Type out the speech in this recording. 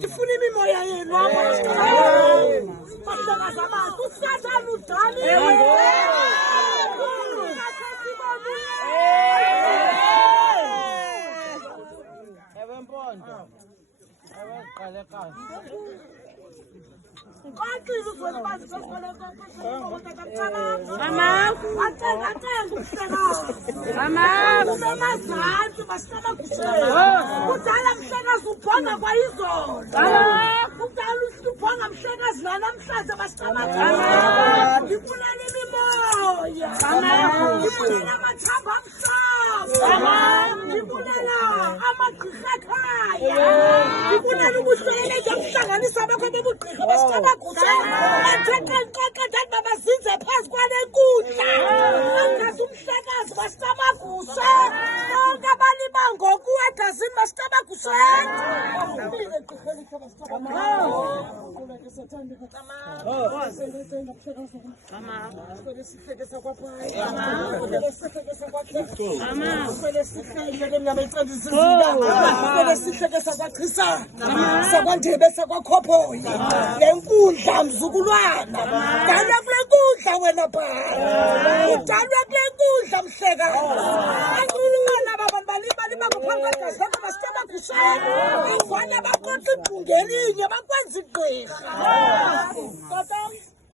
ukuthi funa imimoya yenu apha bahlakaza abantu usathana udani Mpondo. Qale kahle. Kwaxile uzwela bazi mama athenga umhlekazi mama umamazansi basaba kushela kudala mhlekazi ubhonga kwayizolo kudala ubhonga mhlekazi namhlanje basaba ifunela imimoya ifunela amathamba amhlophe ifunela amagqirha ekhaya ifunela ubuhlele zokuhlanganisa abakho bobugqirha basaba babazinze phansi kwale nkundla angazi umhlekazi basitabagushe bonke abaliba ngokuwedazini basitabagushe lenkundla mzukulwana dalwa kule nkundla wena bhala udalwa kule nkundla mhlekazi abantu baliba ngaphambi kwegazi lakho basitebagusela avane baqoqa ibhungelinye bakwenza igqirha